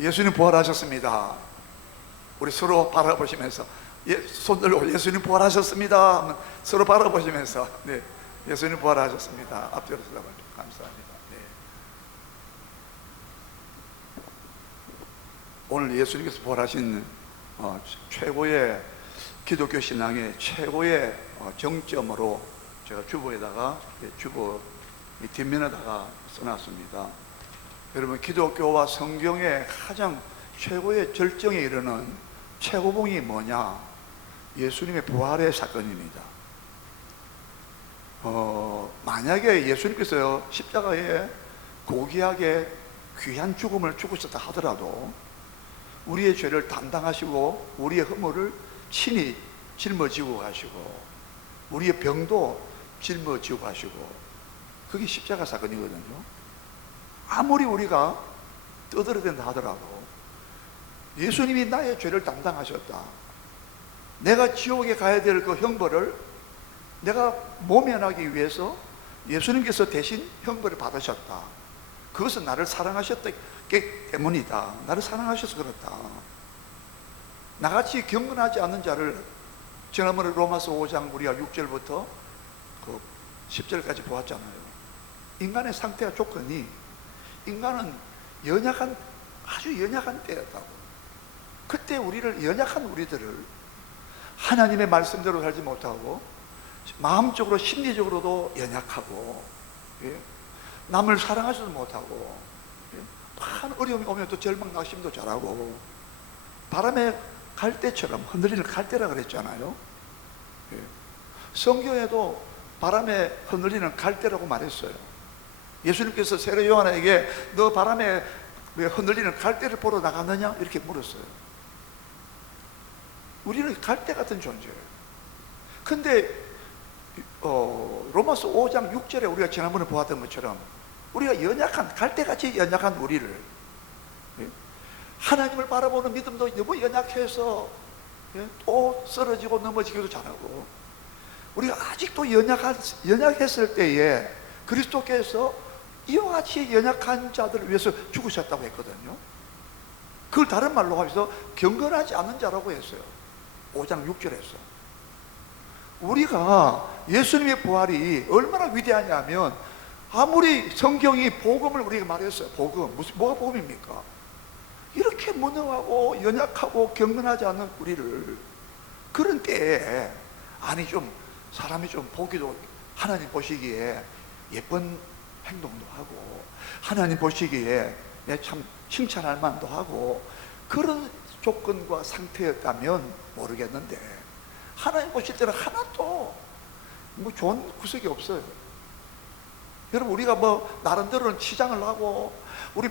예수님 부활하셨습니다. 우리 서로 바라보시면서 손 들고 예수님 부활하셨습니다 하면 서로 바라보시면서 네, 예수님 부활하셨습니다. 앞뒤로 서다봐요. 감사합니다. 네. 오늘 예수님께서 부활하신 최고의 기독교 신앙의 최고의 정점으로 제가 주보에다가 주보 뒷면에다가 써놨습니다. 여러분, 기독교와 성경의 가장 최고의 절정에 이르는 최고봉이 뭐냐? 예수님의 부활의 사건입니다. 만약에 예수님께서 십자가에 고귀하게 귀한 죽음을 죽으셨다 하더라도 우리의 죄를 담당하시고 우리의 허물을 친히 짊어지고 가시고 우리의 병도 짊어지고 가시고, 그게 십자가 사건이거든요. 아무리 우리가 떠들어댄다 하더라도 예수님이 나의 죄를 담당하셨다, 내가 지옥에 가야 될 그 형벌을 내가 모면하기 위해서 예수님께서 대신 형벌을 받으셨다, 그것은 나를 사랑하셨기 때문이다, 나를 사랑하셔서 그렇다. 나같이 경건하지 않는 자를 지난번에 로마서 5장 우리가 6절부터 10절까지 보았잖아요. 인간의 상태와 조건이, 인간은 아주 연약한 때였다고. 그때 우리를, 연약한 우리들을 하나님의 말씀대로 살지 못하고 마음적으로 심리적으로도 연약하고, 남을 사랑하지도 못하고, 한 어려움이 오면 또 절망 낙심도 잘하고, 바람에 갈대처럼 흔들리는 갈대라 그랬잖아요. 성경에도 바람에 흔들리는 갈대라고 말했어요. 예수님께서 세례 요한에게 너 바람에 왜 흔들리는 갈대를 보러 나갔느냐 이렇게 물었어요. 우리는 갈대 같은 존재예요. 근데 로마서 5장 6절에 우리가 지난번에 보았던 것처럼 우리가 연약한, 갈대같이 연약한 우리를, 하나님을 바라보는 믿음도 너무 연약해서 또 쓰러지고 넘어지기도 잘하고, 우리가 아직도 연약했을 때에 그리스도께서 이와 같이 연약한 자들을 위해서 죽으셨다고 했거든요. 그걸 다른 말로 하면서 경건하지 않는 자라고 했어요. 5장 6절에서. 우리가 예수님의 부활이 얼마나 위대하냐면, 아무리 성경이 복음을 우리에게 말했어요. 복음, 뭐가 복음입니까? 이렇게 무능하고 연약하고 경건하지 않는 우리를, 그런 때에 아니 좀 사람이 좀 보기도, 하나님 보시기에 예쁜 행동도 하고 하나님 보시기에 참 칭찬할 만도 하고, 그런 조건과 상태였다면 모르겠는데 하나님 보실 때는 하나도 뭐 좋은 구석이 없어요. 여러분, 우리가 뭐 나름대로는 치장을 하고 우리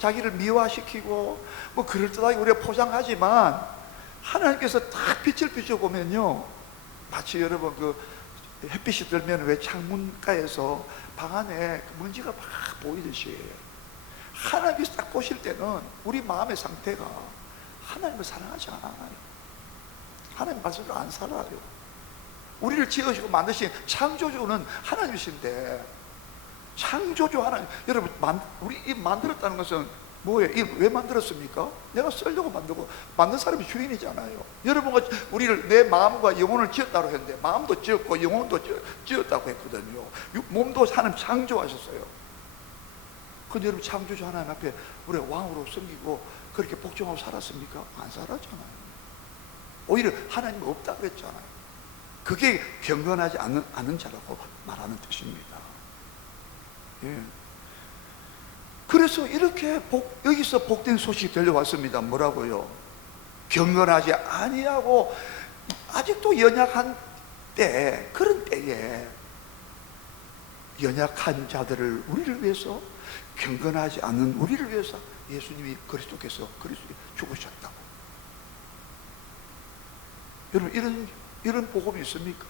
자기를 미화시키고 뭐 그럴듯하게 우리가 포장하지만, 하나님께서 딱 빛을 비춰보면요, 마치 여러분 햇빛이 들면 왜 창문가에서 방 안에 먼지가 막 보이듯이, 하나님께서 딱 보실 때는 우리 마음의 상태가 하나님을 사랑하지 않아요. 하나님 말씀을 안 살아요. 우리를 지으시고 만드신 창조주는 하나님이신데, 창조주 하나님, 여러분, 우리 만들었다는 것은 뭐예요? 왜 만들었습니까? 내가 쓰려고 만들고, 만든 사람이 주인이잖아요. 여러분과 우리를 내 마음과 영혼을 지었다고 했는데, 마음도 지었고 영혼도 지었다고 했거든요. 몸도 하나님 창조하셨어요. 근데 여러분, 창조주 하나님 앞에 우리 왕으로 섬기고 그렇게 복종하고 살았습니까? 안 살았잖아요. 오히려 하나님 없다 그랬잖아요. 그게 경건하지 않은 자라고 말하는 뜻입니다. 그래서 이렇게 여기서 복된 소식이 들려왔습니다. 뭐라고요? 경건하지 아니하고 아직도 연약한 때, 그런 때에 연약한 자들을, 우리를 위해서, 경건하지 않은 우리를 위해서 예수님이, 그리스도께서 죽으셨다고. 여러분, 이런 복음이 있습니까?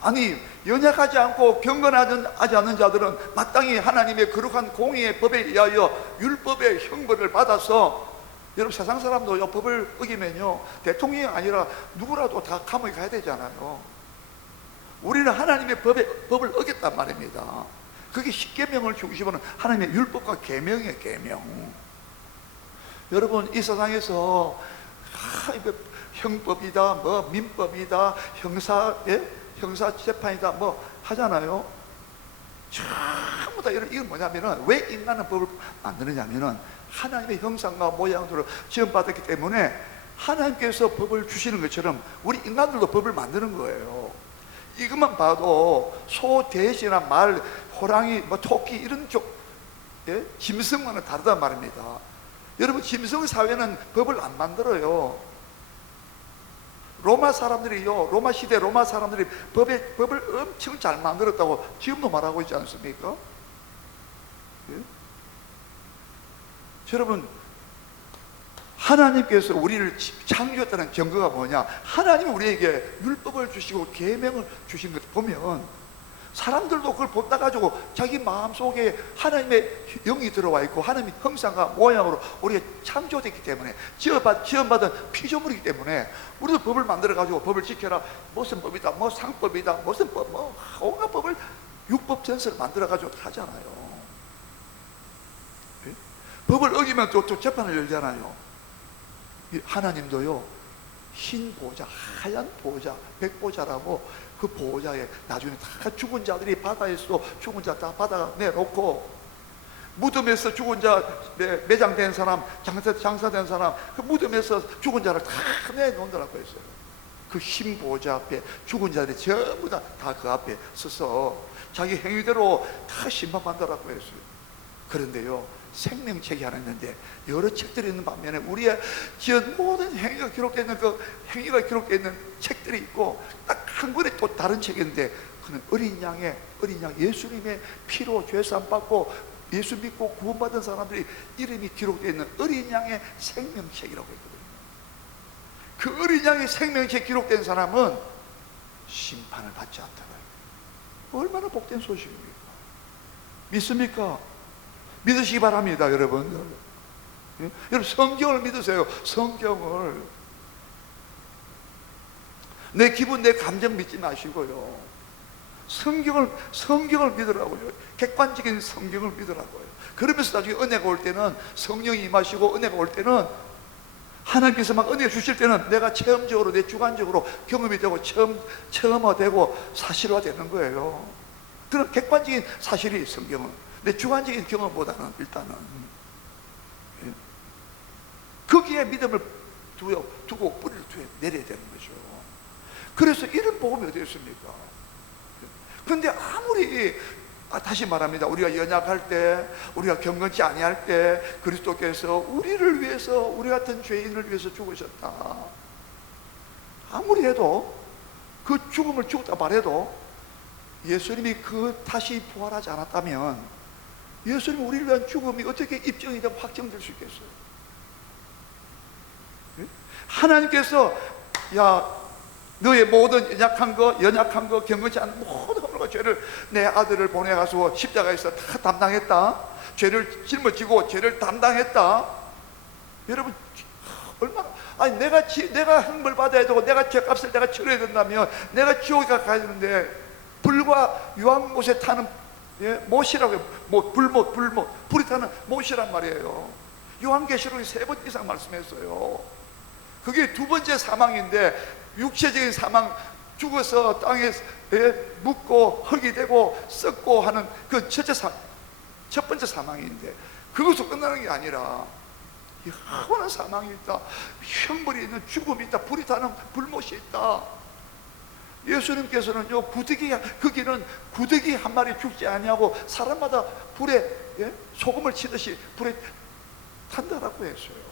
아니, 연약하지 않고 경건하지 않는 자들은 마땅히 하나님의 거룩한 공의의 법에 의하여 율법의 형벌을 받아서, 여러분, 세상 사람도 법을 어기면요, 대통령이 아니라 누구라도 다 감옥에 가야 되잖아요. 우리는 하나님의 법을 어겼단 말입니다. 그게 십계명을 중심으로 하나님의 율법과 계명이에요. 계명. 여러분, 이 세상에서 이거 형법이다, 뭐 민법이다, 형사 재판이다, 뭐 하잖아요. 전부 다 이건 뭐냐면은, 왜 인간은 법을 만드느냐면은 하나님의 형상과 모양으로 지음받았기 때문에 하나님께서 법을 주시는 것처럼 우리 인간들도 법을 만드는 거예요. 이것만 봐도 소, 돼지나 말, 호랑이, 뭐 토끼 이런 짐승과는 다르단 말입니다. 여러분, 짐승 사회는 법을 안 만들어요. 로마 시대 로마 사람들이 법을 엄청 잘 만들었다고 지금도 말하고 있지 않습니까? 예? 여러분, 하나님께서 우리를 창조했다는 증거가 뭐냐? 하나님은 우리에게 율법을 주시고 계명을 주신 것을 보면 사람들도 그걸 본다 가지고 자기 마음속에 하나님의 영이 들어와 있고 하나님의 형상과 모양으로 우리가 창조됐기 때문에 지원받은 피조물이기 때문에 우리도 법을 만들어 가지고 법을 지켜라, 무슨 법이다, 뭐 상법이다, 무슨 법, 뭐 온갖 법을 율법 전서를 만들어 가지고 하잖아요. 법을 어기면 또 재판을 열잖아요. 하나님도요, 흰 보좌, 하얀 보좌, 백보좌라고 그 보좌에 나중에 다 죽은 자들이 바다에서 죽은 자 다 바다가 내놓고, 무덤에서 죽은 자 매장된 사람, 장사된 사람, 그 무덤에서 죽은 자를 다 내놓는다고 했어요. 그 흰 보좌 앞에 죽은 자들이 전부 다 그 앞에 서서 자기 행위대로 다 심판받는다고 했어요. 그런데요, 생명책이 하나 있는데 여러 책들이 있는 반면에 우리의 지은 모든 행위가 기록되어 있는 그 행위가 기록되어 있는 책들이 있고, 딱 한 권에 또 다른 책인데 그는 어린 양 예수님의 피로 죄산 받고 예수 믿고 구원받은 사람들이 이름이 기록되어 있는 어린 양의 생명책이라고 했거든요. 그 어린 양의 생명책 기록된 사람은 심판을 받지 않다고요. 얼마나 복된 소식입니까? 믿습니까? 믿으시기 바랍니다, 여러분. 예? 여러분, 성경을 믿으세요. 성경을. 내 기분, 내 감정 믿지 마시고요, 성경을 믿으라고요. 객관적인 성경을 믿으라고요. 그러면서 나중에 은혜가 올 때는 성령이 임하시고, 은혜가 올 때는 하나님께서 막 은혜 주실 때는 내가 체험적으로, 내 주관적으로 경험이 되고 체험화되고 사실화되는 거예요. 그런 객관적인 사실이 성경은 내 주관적인 경험보다는 일단은 거기에 믿음을 두고 뿌리를 내려야 되는 거죠. 그래서 이런 복음이 어디 있습니까? 그런데 아무리 다시 말합니다, 우리가 연약할 때, 우리가 경건치 아니할 때 그리스도께서 우리를 위해서, 우리 같은 죄인을 위해서 죽으셨다. 아무리 해도, 그 죽음을 죽었다 말해도 예수님이 다시 부활하지 않았다면 예수님 우리를 위한 죽음이 어떻게 입증이 되고 확정될 수 있겠어요? 하나님께서 너의 모든 연약한 거, 경건치 않은 모든 허물과 죄를 내 아들을 보내가서 십자가에서 다 담당했다. 죄를 짊어지고 죄를 담당했다. 여러분, 얼마나, 내가 형벌 받아야 되고 내가 죄값을 내가 치러야 된다면 내가 지옥에 가야 되는데, 불과 유황못에 타는 못이라고요. 불이 타는 못이란 말이에요. 요한계시록에 3번 이상 말씀했어요. 그게 두 번째 사망인데, 육체적인 사망, 죽어서 땅에 묻고 흙이 되고 썩고 하는 그 첫 번째 사망인데, 그것으로 끝나는 게 아니라 영원한 사망이 있다, 형벌이 있는 죽음이 있다, 불이 타는 불못이 있다. 예수님께서는요, 거기는 구더기 한 마리 죽지 아니하고 사람마다 불에 소금을 치듯이 불에 탄다라고 했어요.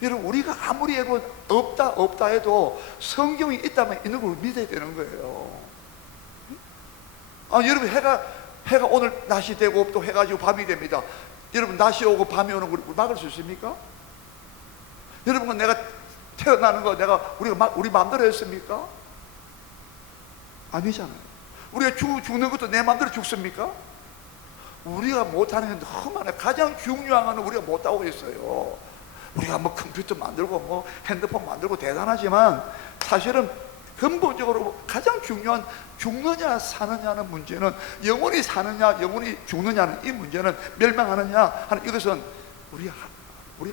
여러분, 우리가 아무리 없다 해도 성경이 있다면 있는 걸 믿어야 되는 거예요. 여러분, 해가 오늘 낮이 되고 또 해가 지고 밤이 됩니다. 여러분, 낮이 오고 밤이 오는 걸 막을 수 있습니까? 여러분, 내가 태어나는 거 우리 마음대로 했습니까? 아니잖아요. 우리가 죽는 것도 내 마음대로 죽습니까? 우리가 못하는 게 너무 많아요. 가장 중요한 건 우리가 못하고 있어요. 우리가 뭐 컴퓨터 만들고 뭐 핸드폰 만들고 대단하지만 사실은 근본적으로 가장 중요한, 죽느냐 사느냐는 문제는, 영원히 사느냐 영원히 죽느냐는 이 문제는, 멸망하느냐 하는 이것은 우리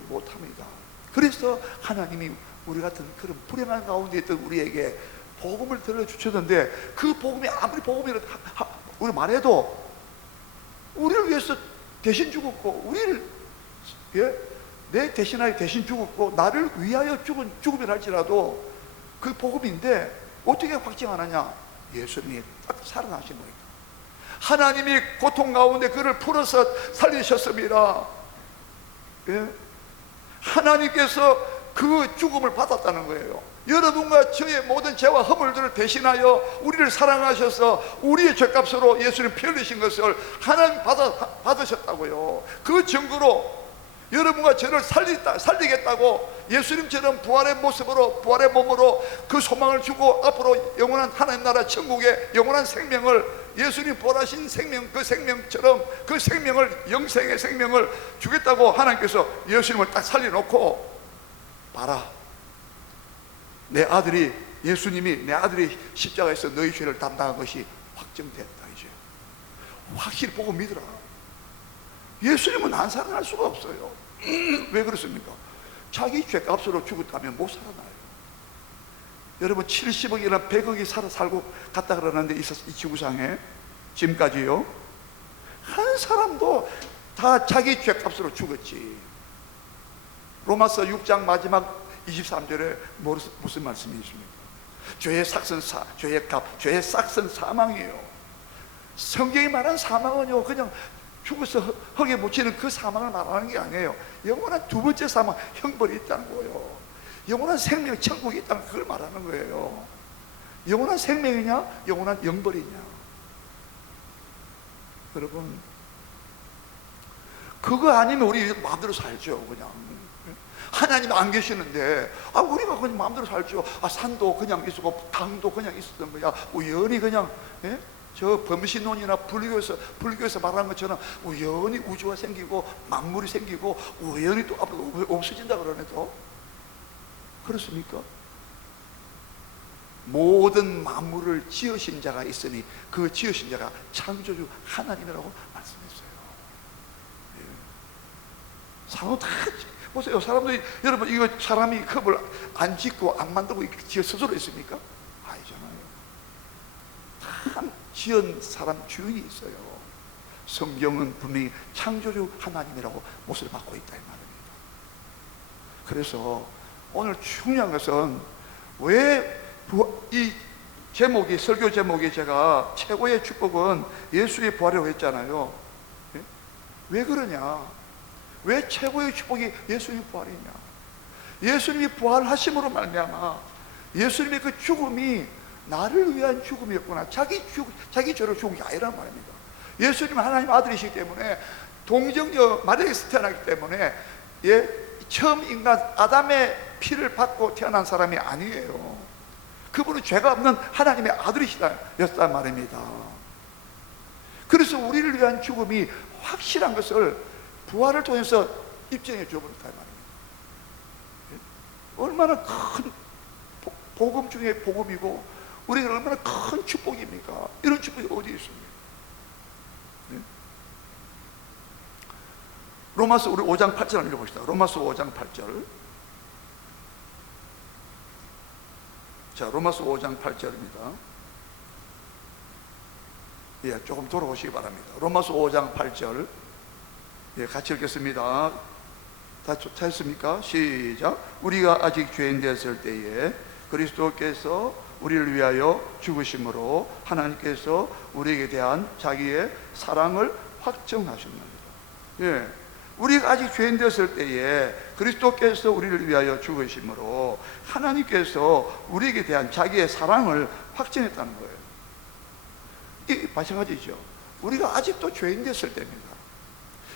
못합니다. 그래서 하나님이 우리 같은 그런 불행한 가운데 있던 우리에게 복음을 들려주셨는데, 그 복음이 아무리 복음이라도 우리 말해도 우리를 위해서 대신 죽었고, 우리를 내 대신하여 대신 죽었고, 나를 위하여 죽은 죽음이라 할지라도 그 복음인데 어떻게 확증 안 하냐? 예수님이 딱 살아나신 거예요. 하나님이 고통 가운데 그를 풀어서 살리셨습니다. 하나님께서 그 죽음을 받았다는 거예요. 여러분과 저의 모든 죄와 허물들을 대신하여 우리를 사랑하셔서 우리의 죄값으로 예수님 피 흘리신 것을 하나님 받으셨다고요. 그 증거로 여러분과 저를 살리겠다고 예수님처럼 부활의 모습으로, 부활의 몸으로 그 소망을 주고 앞으로 영원한 하나님 나라 천국의 영원한 생명을, 예수님 부활하신 생명, 그 생명처럼 그 생명을, 영생의 생명을 주겠다고 하나님께서 예수님을 딱 살려놓고, 봐라, 내 아들이, 예수님이 내 아들이 십자가에서 너희 죄를 담당한 것이 확정됐다. 이제 확실히 보고 믿으라. 예수님은 안 살아날 수가 없어요. 왜 그렇습니까? 자기 죄값으로 죽었다면 못 살아나요. 여러분, 70억이나 100억이 살고 갔다 그러는데 이 지구상에 지금까지요, 한 사람도 다 자기 죄값으로 죽었지. 로마서 6장 마지막 23절에 무슨 말씀이 있습니까? 죄의 삭은 죄의 값, 죄의 삭은 사망이에요. 성경이 말한 사망은요, 그냥 죽어서 흙에 묻히는 그 사망을 말하는 게 아니에요. 영원한 두 번째 사망, 형벌이 있다는 거예요. 영원한 생명, 천국이 있다는 그걸 말하는 거예요. 영원한 생명이냐, 영원한 영벌이냐. 여러분, 그거 아니면 우리 마음대로 살죠. 그냥 하나님 안 계시는데 우리가 그냥 마음대로 살죠. 산도 그냥 있었고 강도 그냥 있었던 거야. 우연히 그냥 저 범신론이나 불교에서 말하는 것처럼 우연히 우주가 생기고 만물이 생기고 우연히 또 앞으로 없어진다 그러네도. 그렇습니까? 모든 만물을 지으신 자가 있으니 그 지으신 자가 창조주 하나님이라고 말씀했어요. 상호 다 보세요. 사람들이, 여러분, 이거 사람이 컵을 안 짓고 안 만들고 지어 스스로 있습니까? 아니잖아요. 다 지은 사람 주인이 있어요. 성경은 분명히 창조주 하나님이라고 못을 받고 있다 이 말입니다. 그래서 오늘 중요한 것은 왜 이 제목이, 설교 제목이 제가 최고의 축복은 예수의 부활이라고 했잖아요. 왜 그러냐? 왜 최고의 축복이 예수님의 부활이냐? 예수님이 부활하심으로 말미암아 예수님의 그 죽음이 나를 위한 죽음이었구나. 자기 죄로 죽은 게 아니란 말입니다. 예수님은 하나님 아들이시기 때문에, 동정녀 마리아에서 태어나기 때문에 처음 인간 아담의 피를 받고 태어난 사람이 아니에요. 그분은 죄가 없는 하나님의 아들이시다였단 말입니다. 그래서 우리를 위한 죽음이 확실한 것을 부활을 통해서 입증해 줘버렸다 말입니다. 얼마나 큰 복음 중에 복음이고 우리가 얼마나 큰 축복입니까? 이런 축복이 어디 있습니까? 로마서 우리 5장 8절 읽어봅시다. 로마서 5장 8절. 자, 로마서 5장 8절입니다. 조금 돌아오시기 바랍니다. 로마서 5장 8절. 같이 읽겠습니다. 다 했습니까? 시작. 우리가 아직 죄인 되었을 때에 그리스도께서 우리를 위하여 죽으심으로 하나님께서 우리에게 대한 자기의 사랑을 확정하셨느니라. 우리가 아직 죄인 되었을 때에 그리스도께서 우리를 위하여 죽으심으로 하나님께서 우리에게 대한 자기의 사랑을 확정했다는 거예요. 이 마찬가지죠. 우리가 아직도 죄인 되었을 때입니다.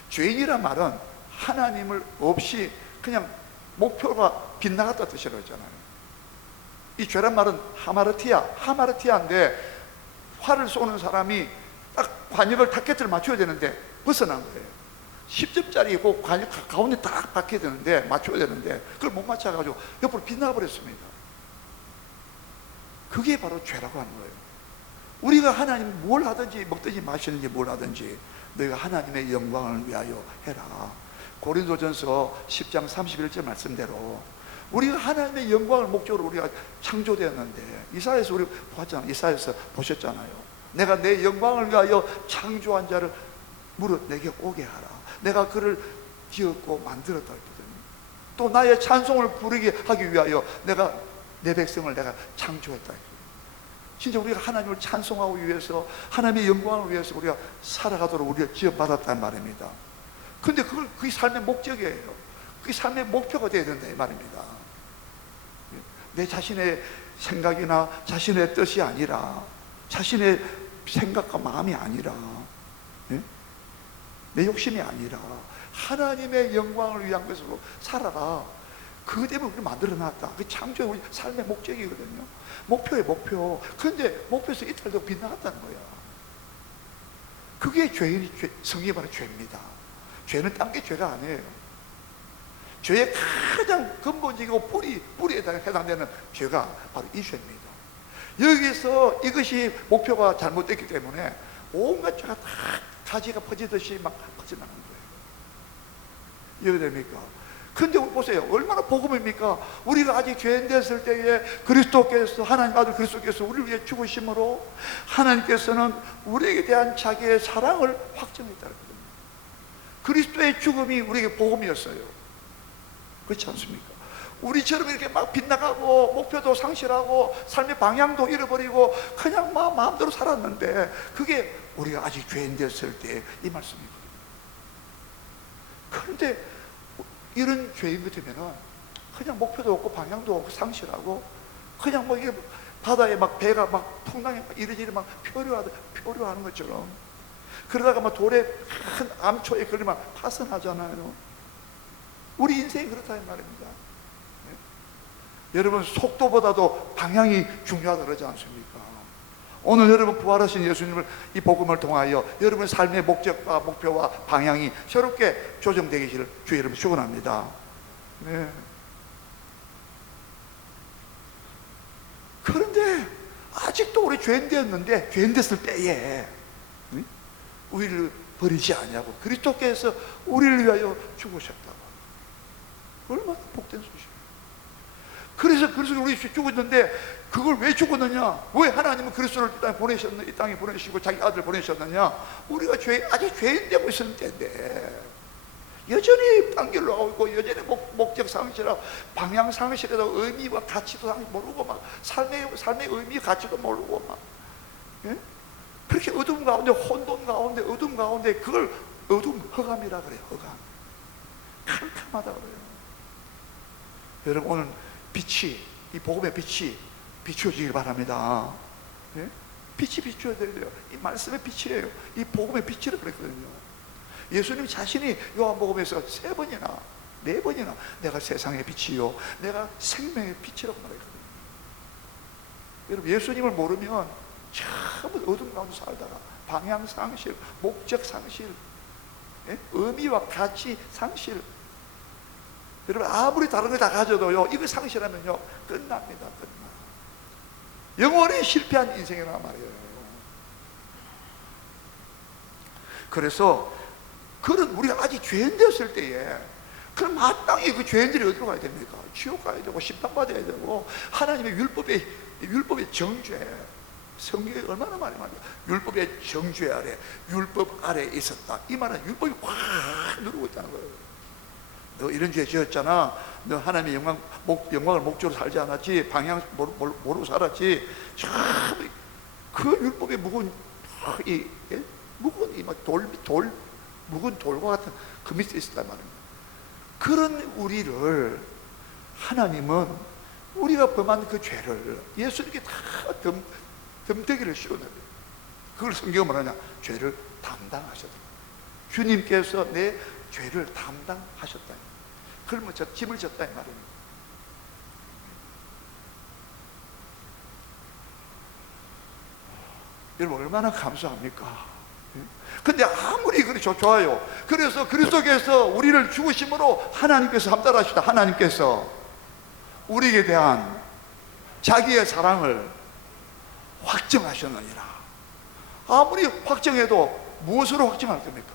죄인이란 말은 하나님을 없이 그냥 목표가 빗나갔다 뜻이라고 했잖아요. 이 죄란 말은 하마르티아인데 활을 쏘는 사람이 딱 관역을 타켓을 맞춰야 되는데 벗어난 거예요. 10점짜리 그 관역 가운데 딱 박혀야 되는데, 맞춰야 되는데 그걸 못 맞춰가지고 옆으로 빗나가 버렸습니다. 그게 바로 죄라고 하는 거예요. 우리가 하나님 뭘 하든지, 먹든지 마시든지 뭘 하든지 너희가 하나님의 영광을 위하여 해라. 고린도전서 10장 31절 말씀대로 우리가 하나님의 영광을 목적으로 우리가 창조되었는데, 이사야에서 우리 보았잖아요. 이사야에서 보셨잖아요. 내가 내 영광을 위하여 창조한 자를 무릇 내게 오게 하라. 내가 그를 지었고 만들었다 했거든요. 또 나의 찬송을 부르게 하기 위하여 내가 내 백성을 내가 창조했다. 진짜 우리가 하나님을 찬송하기 위해서, 하나님의 영광을 위해서 우리가 살아가도록 우리가 지어받았다는 말입니다. 근데 그게 삶의 목적이에요. 그게 삶의 목표가 되어야 된다 이 말입니다. 내 자신의 생각이나 자신의 뜻이 아니라, 자신의 생각과 마음이 아니라, 내 욕심이 아니라 하나님의 영광을 위한 것으로 살아라. 그것 때문에 우리를 만들어놨다. 그게 창조의 우리 삶의 목적이거든요. 목표의 목표. 그런데 목표에서 이탈되고 빗나갔다는 거야. 그게 성경이 말하는 죄입니다. 죄는 딴 게 죄가 아니에요. 죄의 가장 근본적이고 뿌리에 해당되는 죄가 바로 이 죄입니다. 여기서 이것이 목표가 잘못됐기 때문에 온갖 죄가 다 가지가 퍼지듯이 막 퍼져나가는 거예요. 이해됩니까? 근데 보세요. 얼마나 복음입니까? 우리가 아직 죄인 됐을 때에 그리스도께서, 하나님 아들 그리스도께서 우리를 위해 죽으심으로 하나님께서는 우리에게 대한 자기의 사랑을 확정했다거든요. 그리스도의 죽음이 우리에게 복음이었어요. 그렇지 않습니까? 우리처럼 이렇게 막 빗나가고 목표도 상실하고 삶의 방향도 잃어버리고 그냥 막 마음대로 살았는데, 그게 우리가 아직 죄인 됐을 때 이 말씀이거든요. 그런데 이런 죄인 같으면은 그냥 목표도 없고 방향도 없고 상실하고 그냥 뭐 이게 바다에 막 배가 막 풍랑에 이리저리 막 표류하는 것처럼, 그러다가 막 돌에 큰 암초에 걸리면 파손하잖아요. 우리 인생이 그렇다 이 말입니다. 네? 여러분, 속도보다도 방향이 중요하다 그러지 않습니까? 오늘 여러분 부활하신 예수님을, 이 복음을 통하여 여러분의 삶의 목적과 목표와 방향이 새롭게 조정되기를 주의 이름으로 축원합니다. 네. 그런데 아직도 우리 죄인 되었는데, 죄인 됐을 때에 우리를 버리지 않냐고, 그리스도께서 우리를 위하여 죽으셨다고. 얼마나 복된 소식이에요. 그래서 우리 죽었는데, 그걸 왜 죽었느냐? 왜 하나님은 그리스도를 이 땅에 보내시고 자기 아들을 보내셨느냐? 우리가 아직 죄인 되고 있을 때인데, 여전히 딴 길로 가고 있고, 여전히 목적 상실하고 방향 상실해도 의미와 가치도 모르고, 막 삶의 의미 가치도 모르고, 막 그렇게 어둠 가운데, 혼돈 가운데, 어둠 가운데, 그걸 허감이라 그래요. 허감. 캄캄하다 그래요. 여러분, 오늘 빛이, 이 복음의 빛이 비추어지길 바랍니다. 예? 빛이 비추어야 돼요. 이 말씀의 빛이에요. 이 복음의 빛이라 그랬거든요. 예수님 자신이 요한복음에서 3번이나 4번이나 내가 세상의 빛이요, 내가 생명의 빛이라고 말했거든요. 여러분, 예수님을 모르면 전부 어둠 가운데 살다가 방향 상실, 목적 상실, 의미와 가치 상실. 여러분, 아무리 다른 거 다 가져도요, 이거 상실하면요 끝납니다. 영원히 실패한 인생이란 말이에요. 그래서 그런 우리가 아직 죄인 되었을 때에, 그럼 마땅히 그 죄인들이 어디로 가야 됩니까? 지옥 가야 되고 심판받아야 되고, 하나님의 율법의 정죄, 성경에 얼마나 많이 말해요. 율법의 정죄 아래, 율법 아래에 있었다. 이 말은 율법이 확 누르고 있다는 거예요. 너 이런 죄 지었잖아. 너 하나님의 영광을 목적으로 살지 않았지. 방향 모르고 살았지. 참, 그 율법의 묵은 묵은 돌과 같은 그 밑에 있었단 말입니다. 그런 우리를 하나님은, 우리가 범한 그 죄를 예수님께 다 덤태기를 씌워내요. 그걸 성경은 뭐냐냐, 죄를 담당하셨다. 주님께서 내 죄를 담당하셨다. 그러면 짐을 졌다 이 말입니다. 여러분, 얼마나 감사합니까? 근데 아무리 그렇죠, 좋아요. 그래서 그리스도께서 우리를 죽으심으로 하나님께서 함따라하시다. 하나님께서 우리에게 대한 자기의 사랑을 확정하셨느니라. 아무리 확정해도 무엇으로 확정할 겁니까?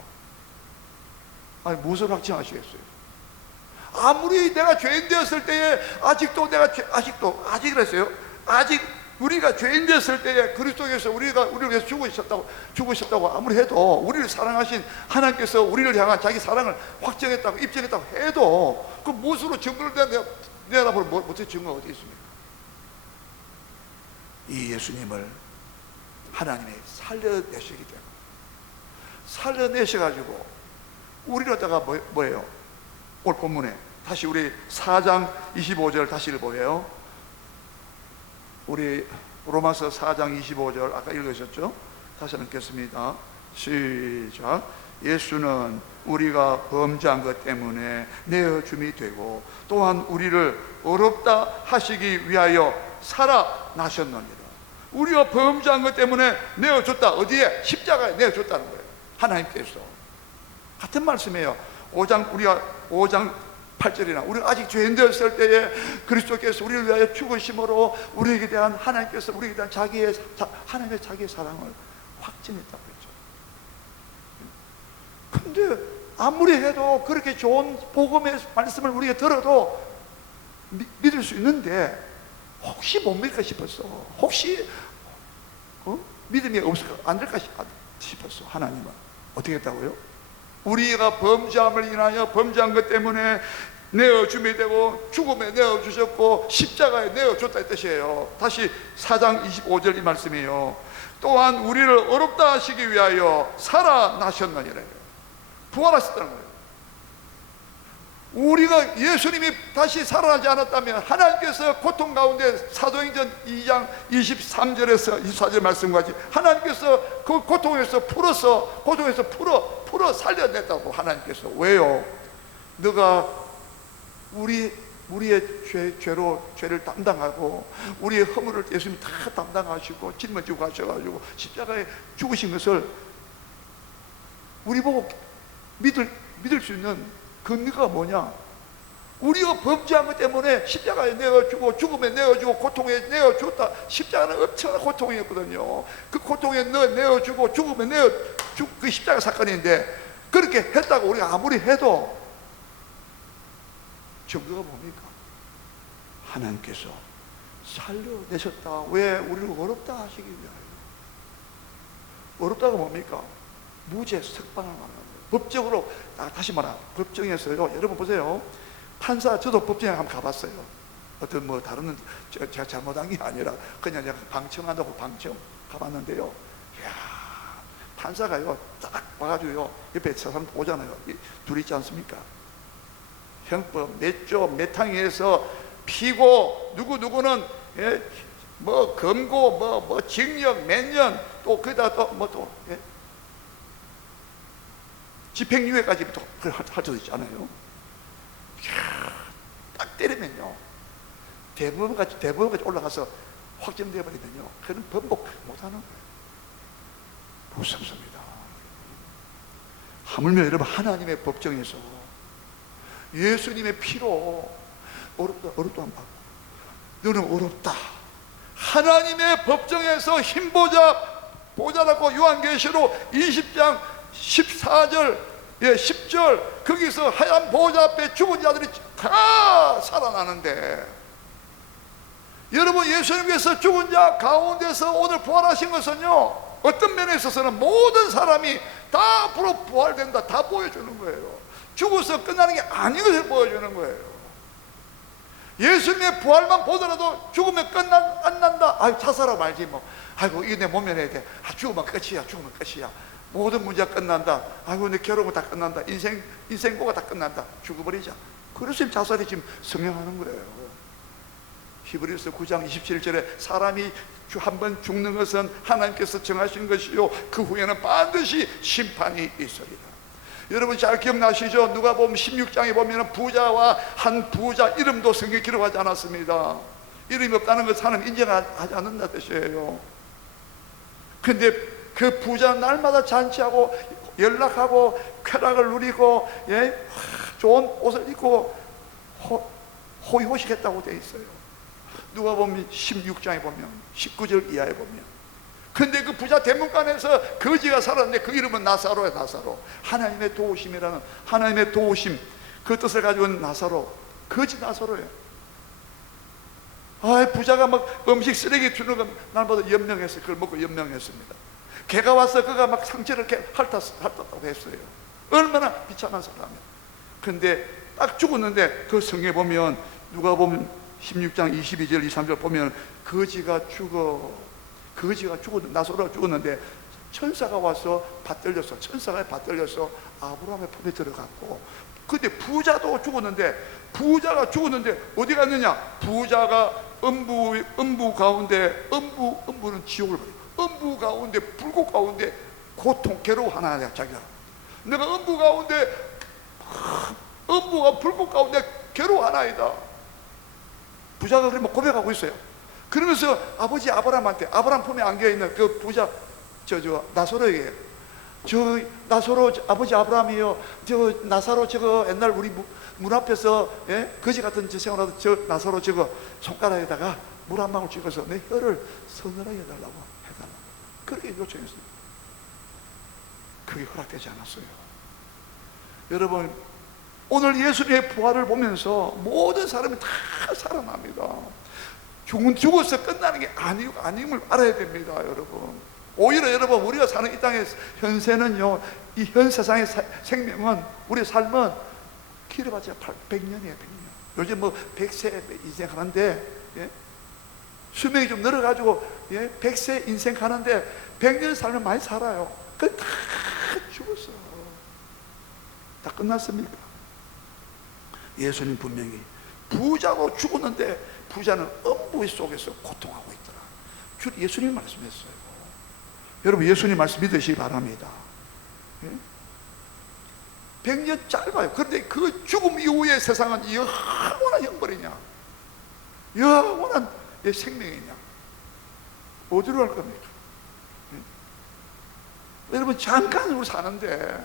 아니 무엇을 확증하시겠어요? 아무리 내가 죄인 되었을 때에 아직도 아직 그랬어요. 아직 우리가 죄인 되었을 때에 그리스도께서 우리를 위해서 죽으셨다고 아무리 해도, 우리를 사랑하신 하나님께서 우리를 향한 자기 사랑을 확정했다고 입증했다고 해도 그 무엇으로 증거를 내놔볼 못할 증거가 어디 있습니까? 이 예수님을 하나님이 살려내시기 때문에, 살려내셔가지고 우리로다가 뭐예요? 오늘 본문에 다시 우리 4장 25절 다시 읽어보게요. 우리 로마서 4장 25절 아까 읽으셨죠? 다시 읽겠습니다. 시작. 예수는 우리가 범죄한 것 때문에 내어줌이 되고 또한 우리를 어렵다 하시기 위하여 살아나셨느니라. 우리가 범죄한 것 때문에 내어줬다. 어디에? 십자가에 내어줬다는 거예요. 하나님께서. 같은 말씀이에요. 5장 8절이나 우리가 아직 죄인 되었을 때에 그리스도께서 우리를 위하여 죽으심으로 우리에게 대한 하나님께서 우리에게 대한 하나님의 자기의 사랑을 확증했다고 했죠. 근데 아무리 해도 그렇게 좋은 복음의 말씀을 우리가 들어도 믿을 수 있는데 혹시 못 믿을까 싶었어. 혹시 믿음이 안 될까 싶었어. 하나님은 어떻게 했다고요? 우리가 범죄함을 인하여 범죄한 것 때문에 내어줌이 되고 죽음에 내어주셨고 십자가에 내어줬다 이 뜻이에요. 다시 4장 25절 이 말씀이에요. 또한 우리를 어렵다 하시기 위하여 살아나셨느니라. 부활하셨다는 거예요. 우리가 예수님이 다시 살아나지 않았다면 하나님께서 고통 가운데 사도행전 2장 23절에서 24절 말씀과 같이 하나님께서 그 고통에서 풀어 살려냈다고. 하나님께서. 왜요? 너가 우리의 죄를 담당하고 우리의 허물을 예수님이 다 담당하시고 짊어지고 가셔가지고 십자가에 죽으신 것을 우리 보고 믿을 수 있는 근거가 뭐냐? 우리가 범죄한 것 때문에 십자가에 내어주고 죽음에 내어주고 고통에 내어줬다. 십자가는 엄청난 고통이었거든요. 그 고통에 내어주고 죽음에 그 십자가 사건인데 그렇게 했다고 우리가 아무리 해도 증거가 뭡니까? 하나님께서 살려내셨다. 왜? 우리를 어렵다 하시기 위하여. 어렵다가 뭡니까? 무죄 석방을 말하는 거예요. 법적으로 다시 말하 법정에서요. 여러분 보세요. 판사, 저도 법정에 한번 가봤어요. 어떤 다른 제가 잘못한 게 아니라 그냥 내가 방청한다고 방청 가봤는데요. 이야, 판사가요 딱 와가지고요 옆에 사람 오잖아요. 둘이 있지 않습니까? 형법 몇 항에서 피고 누구는 검고 징역 몇 년 또 거기다 또 집행유예까지 또 할 수도 있잖아요. 딱 때리면요 대법원까지 올라가서 확정되어 버리면요 그는 번복 못하는 거예요. 무섭습니다. 하물며 여러분 하나님의 법정에서 예수님의 피로 어렵다 안 받고 너는 어렵다. 하나님의 법정에서 흰 보좌라고 요한계시록 20장 14절 10절 거기서 하얀 보좌 앞에 죽은 자들이 다 살아나는데, 여러분 예수님께서 죽은 자 가운데서 오늘 부활하신 것은요 어떤 면에 있어서는 모든 사람이 다 앞으로 부활된다 다 보여주는 거예요. 죽어서 끝나는 게 아닌 것을 보여주는 거예요. 예수님의 부활만 보더라도 죽으면 안 난다. 아유 자살하고 말지 뭐. 아이고 이게 내 몸에 내야 돼. 죽으면 끝이야. 모든 문제가 끝난다. 아이고 내 결혼은 다 끝난다. 인생고가 다 끝난다. 죽어버리자. 그래서 자살이 지금 성행하는 거예요. 히브리서 9장 27절에 사람이 한 번 죽는 것은 하나님께서 정하신 것이요 그 후에는 반드시 심판이 있으리라. 여러분 잘 기억나시죠? 누가복음 16장에 보면 부자와 한 부자 이름도 성경에 기록하지 않았습니다. 이름이 없다는 것은 하나님 인정하지 않는다 뜻이에요. 근데 그 부자는 날마다 잔치하고 연락하고 쾌락을 누리고 좋은 옷을 입고 호의호식했다고 되어 있어요. 누가복음 16장에 보면 19절 이하에 보면 근데 그 부자 대문간에서 거지가 살았는데 그 이름은 나사로야. 나사로. 하나님의 도우심이라는, 하나님의 도우심, 그 뜻을 가지고 있는 나사로, 거지 나사로예요. 부자가 막 음식 쓰레기 주는 거 날마다 연명했어요. 그걸 먹고 연명했습니다. 개가 와서 그가 막 상처를 이렇게 핥았다고 했어요. 얼마나 비참한 사람이야. 근데 딱 죽었는데 그 성경에 보면, 누가 보면 16장 22절 23절 보면 거지가 죽었는데, 나사로가 죽었는데 천사가 와서 받들려서, 천사가 받들려서 아브라함의 품에 들어갔고, 근데 부자도 부자가 죽었는데 어디 갔느냐? 부자가 음부 가운데, 음부는 지옥을 봐요. 음부 가운데, 불꽃 가운데 고통, 괴로워하나 자기가. 내가 음부 가운데, 음부가 불꽃 가운데 괴로워하나이다. 부자가 그러면 고백하고 있어요. 그러면서 아버지 아브라함한테, 아브라함 품에 안겨있는 그 부자 나사로에게, 나사로 아버지 아브라함이요, 나사로 저거 옛날 우리 문 앞에서 거지 같은 저 생활하던 저 나사로 저거 손가락에다가 물 한 방울 찍어서 내 혀를 서늘하게 해달라고 그렇게 요청했습니다. 그게 허락되지 않았어요. 여러분, 오늘 예수님의 부활을 보면서 모든 사람이 다 살아납니다. 죽어서 끝나는 게 아님을 알아야 됩니다. 여러분, 오히려 여러분, 우리가 사는 이 땅의 현세는요, 이 현 세상의 생명은, 우리의 삶은 길어봤자 100년이에요. 100년. 요즘 뭐 100세 인생 하는데, 수명이 좀 늘어가지고 100세 인생 하는데 100년 살면 많이 살아요. 그 다 죽었어. 다 끝났습니까? 예수님 분명히 부자로 죽었는데 부자는 음부 속에서 고통하고 있더라. 예수님 말씀했어요. 여러분, 예수님 말씀 믿으시기 바랍니다. 100년 짧아요. 그런데 그 죽음 이후의 세상은 영원한 형벌이냐, 영원한 생명이냐, 어디로 갈 겁니까? 여러분, 잠깐으로 사는데,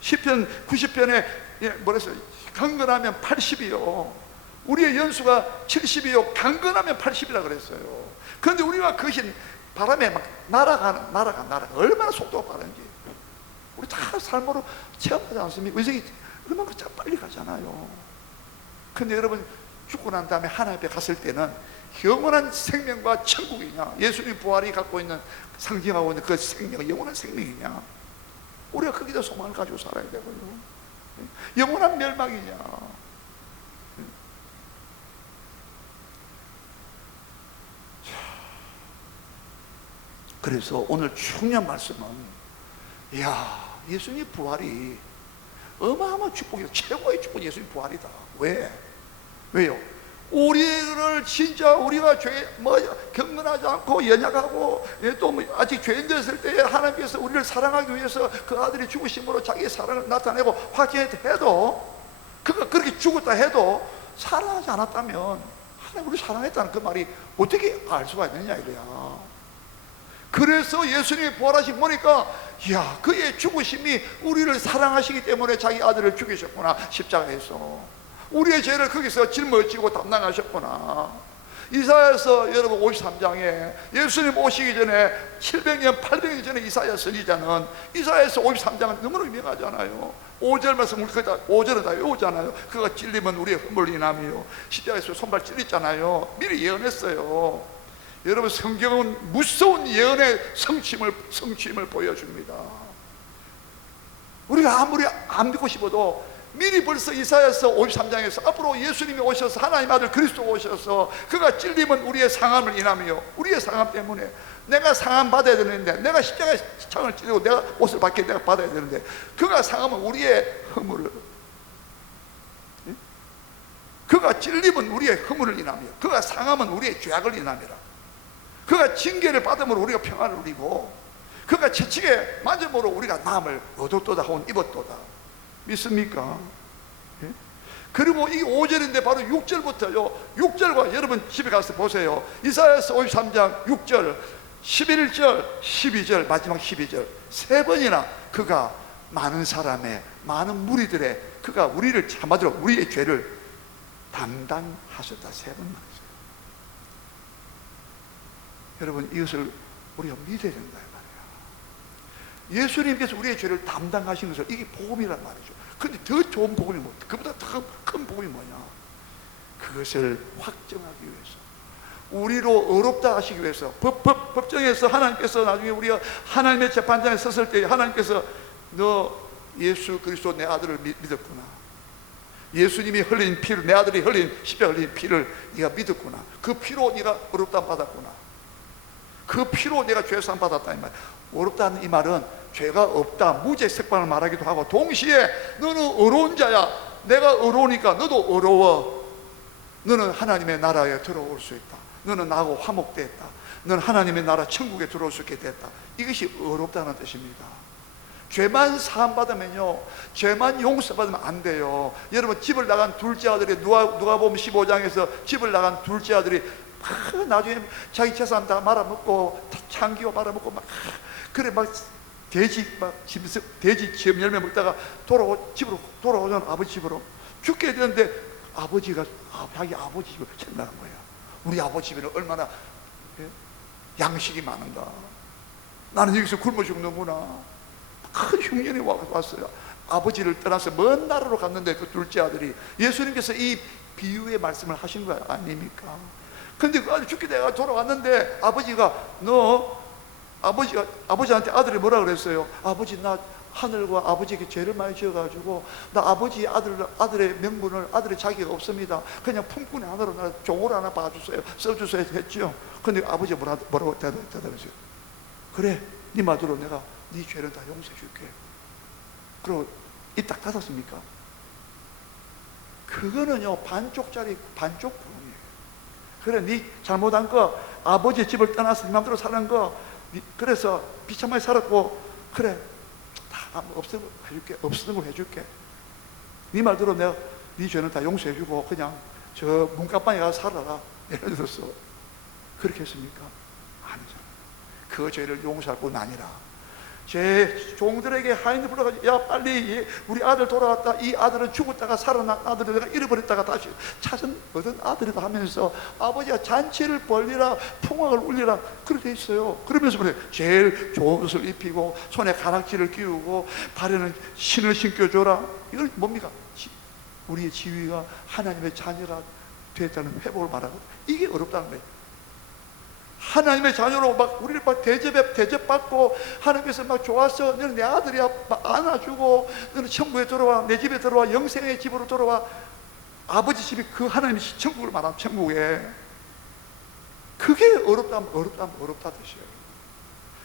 시편 90편에 뭐랬어요? 강건하면 80이요, 우리의 연수가 70이요, 강건하면 80이라 그랬어요. 그런데 우리가 그것이 바람에 막 날아가 얼마나 속도가 빠른지 우리 다 삶으로 체험하지 않습니까? 인생이 얼마나 빨리 가잖아요. 근데 여러분, 죽고 난 다음에 하나님 앞에 갔을 때는 영원한 생명과 천국이냐, 예수님 부활이 갖고 있는, 상징하고 있는 그 생명, 영원한 생명이냐, 우리가 거기다 소망을 가지고 살아야 되고요. 영원한 멸망이냐. 그래서 오늘 중요한 말씀은, 예수님 부활이 어마어마한 축복이다. 최고의 축복이 예수님 부활이다. 왜요? 우리를 진짜 우리가 경건하지 않고 연약하고 또 아직 죄인 됐을 때 하나님께서 우리를 사랑하기 위해서 그 아들이 죽으심으로 자기의 사랑을 나타내고 확인해도, 그가 그렇게 죽었다 해도 사랑하지 않았다면 하나님 우리를 사랑했다는 그 말이 어떻게 알 수가 있느냐 이거야. 그래서 예수님이 부활하신 보니까, 그의 죽으심이 우리를 사랑하시기 때문에 자기 아들을 죽이셨구나. 십자가에서 우리의 죄를 거기서 짊어지고 담당하셨구나. 이사야서 여러분 53장에 예수님 오시기 전에 700년 800년 전에 이사야 선지자는, 이사야서 53장은 너무나 유명하잖아요. 5절 말씀 우리 거기다 5절을 다 외우잖아요. 그가 찔리면 우리의 허물이 인하며, 십자가에서 손발 찔렸잖아요. 미리 예언했어요. 여러분, 성경은 무서운 예언의 성취임을 보여줍니다. 우리가 아무리 안 믿고 싶어도 미리 벌써 이사야서 53장에서 앞으로 예수님이 오셔서, 하나님 아들 그리스도가 오셔서 그가 찔림은 우리의 상함을 인하며, 우리의 상함 때문에 내가 상함 받아야 되는데, 내가 십자가에 창을 찔리고 내가 옷을 받게 내가 받아야 되는데, 그가 상함은 우리의 허물을, 그가 찔림은 우리의 허물을 인하며, 그가 상함은 우리의 죄악을 인하며라. 그가 징계를 받음으로 우리가 평안을 누리고, 그가 채찍에 맞음으로 우리가 나음을 얻었도다 혹은 입었도다. 믿습니까? 그리고 이 5절인데 바로 6절부터요, 6절과 여러분 집에 가서 보세요. 이사야서 53장 6절, 11절, 12절, 마지막 12절 세 번이나 그가 많은 사람의, 많은 무리들의, 그가 우리를 참아들어 우리의 죄를 담당하셨다. 세 번 말했어요. 여러분, 이것을 우리가 믿어야 된다 이 말이야. 예수님께서 우리의 죄를 담당하신 것을, 이게 복음이란 말이죠. 근데 더 좋은 복음이 뭐, 그보다 더 큰 복음이 뭐냐? 그것을 확정하기 위해서, 우리로 의롭다 하시기 위해서, 법정에서 하나님께서 나중에 우리가 하나님의 재판장에 섰을 때 하나님께서 너 예수 그리스도 내 아들을 믿었구나, 예수님이 흘린 피를, 내 아들이 흘린 십자가 흘린 피를 네가 믿었구나, 그 피로 네가 의롭다 받았구나, 그 피로 내가 죄사함 받았다 이 말. 의롭다는 이 말은 죄가 없다, 무죄 석방을 말하기도 하고, 동시에 너는 의로운 자야, 내가 의로우니까 너도 의로워, 너는 하나님의 나라에 들어올 수 있다, 너는 나하고 화목됐다, 너는 하나님의 나라 천국에 들어올 수 있게 됐다. 이것이 의롭다는 뜻입니다. 죄만 사함받으면요, 죄만 용서받으면 안 돼요. 여러분, 집을 나간 둘째 아들이, 누가복음 15장에서 집을 나간 둘째 아들이 나중에 자기 재산 다 말아먹고, 창기와 말아먹고 막 그래 막 돼지 쥐 열매 먹다가 집으로 돌아오잖아. 아버지 집으로 죽게 되는데 아버지가 자기 아버지 집으로 나간 거야. 우리 아버지 집에는 얼마나 양식이 많은가, 나는 여기서 굶어 죽는구나. 큰 흉년이 왔어요. 아버지를 떠나서 먼 나라로 갔는데 그 둘째 아들이, 예수님께서 이 비유의 말씀을 하신 거 아닙니까? 근데 그 아들 죽게 내가 돌아왔는데 아버지한테 아들이 뭐라 그랬어요? 아버지, 나 하늘과 아버지에게 죄를 많이 지어가지고 나 아버지 아들의 명분을, 아들의 자기가 없습니다, 그냥 품꾼의 하나로 나 종으로 하나 봐주세요, 써주세요 했죠. 근데 아버지가 뭐라고 대답했어요? 그래, 네 말대로 내가 네 죄를 다 용서해 줄게. 그리고 입 딱 닫았습니까? 그거는요 반쪽짜리 반쪽뿐이에요. 그래, 네 잘못한 거, 아버지 집을 떠나서 네 맘대로 사는 거, 그래서 비참하게 살았고, 그래 다 없었던 걸 해줄게. 네 말대로 내가 네 죄는 다 용서해주고 그냥 저 문간방에 가서 살아라, 예를 들어서 그렇게 했습니까? 아니잖아요. 그 죄를 용서할 뿐 아니라 제 종들에게 하인을 불러가지고, 야 빨리 우리 아들 돌아왔다, 이 아들은 죽었다가 살아난 아들을 내가 잃어버렸다가 다시 얻은 아들이다 하면서 아버지가 잔치를 벌리라, 풍악을 울리라 그렇게 돼 있어요. 그러면서 그래, 제일 좋은 옷을 입히고 손에 가락지를 끼우고 발에는 신을 신겨줘라. 이걸 뭡니까? 우리의 지위가 하나님의 자녀가 됐다는 회복을 말하거든요. 이게 어렵다는 거예요. 하나님의 자녀로 막 우리를 막 대접받고, 하나님께서 막 좋았어, 너는 내 아들이야, 막 안아주고, 너는 천국에 들어와, 내 집에 들어와, 영생의 집으로 들어와. 아버지 집이 그 하나님의 천국을 말하면 천국에, 그게 어렵다 뜻이에요.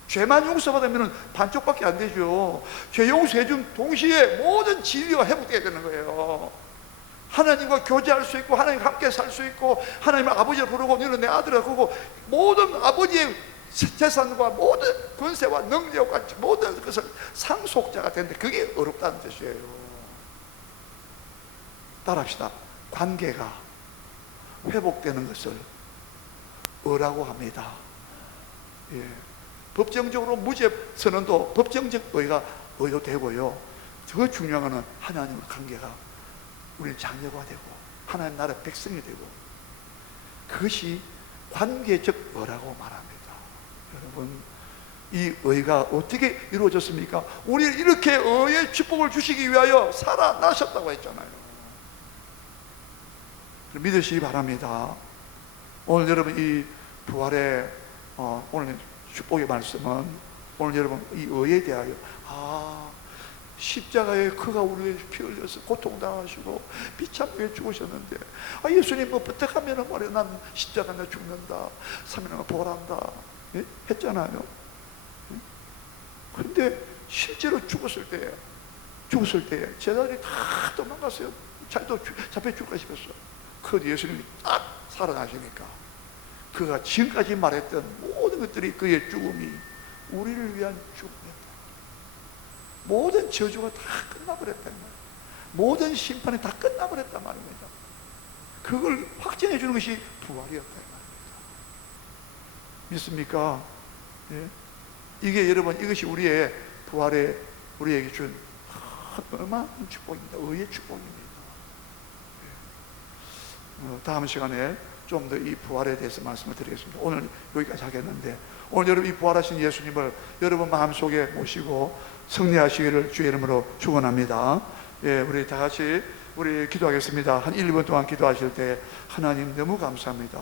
죄만 용서받으면 반쪽밖에 안 되죠. 죄 용서해준 동시에 모든 지위가 회복되어야 되는 거예요. 하나님과 교제할 수 있고, 하나님과 함께 살 수 있고, 하나님을 아버지를 부르고, 너는 내 아들이라 그러고, 모든 아버지의 재산과 모든 권세와 능력과 모든 것을 상속자가 되는데, 그게 어렵다는 뜻이에요. 따라합시다. 관계가 회복되는 것을 의라고 합니다. 예. 법정적으로 무죄 선언도 법정적 의가 의도 되고요, 더 중요한 것은 하나님과 관계가 우리 자녀가 되고 하나님 나라 백성이 되고, 그것이 관계적 의라고 말합니다. 여러분, 이 의가 어떻게 이루어졌습니까? 우리를 이렇게 의의 축복을 주시기 위하여 살아나셨다고 했잖아요. 믿으시기 바랍니다. 오늘 여러분 이 부활의 오늘 축복의 말씀은, 오늘 여러분 이 의에 대하여 십자가에 그가 우리의 피 흘려서 고통당하시고 비참하게 죽으셨는데, 예수님 뭐 부탁하면 말이야, 난 십자가 내 죽는다, 3일날 부활한다 했잖아요. 근데 실제로 죽었을 때 제자들이 다 도망갔어요. 자기도 잡혀 죽을까 싶었어. 그 예수님이 딱 살아나시니까, 그가 지금까지 말했던 모든 것들이, 그의 죽음이 우리를 위한 죽음이었다. 모든 저주가 다 끝나버렸단 말이에요. 모든 심판이 다 끝나버렸단 말입니다. 그걸 확증해 주는 것이 부활이었다 말입니다. 믿습니까? 예? 이게 여러분, 이것이 우리의 부활에 우리에게 준 얼마나 축복입니다. 의의 축복입니다. 다음 시간에 좀 더 이 부활에 대해서 말씀을 드리겠습니다. 오늘 여기까지 하겠는데, 오늘 여러분 이 부활하신 예수님을 여러분 마음속에 모시고 승리하시기를 주의 이름으로 축원합니다. 예, 우리 다 같이 우리 기도하겠습니다. 한 1, 2분 동안 기도하실 때 하나님 너무 감사합니다.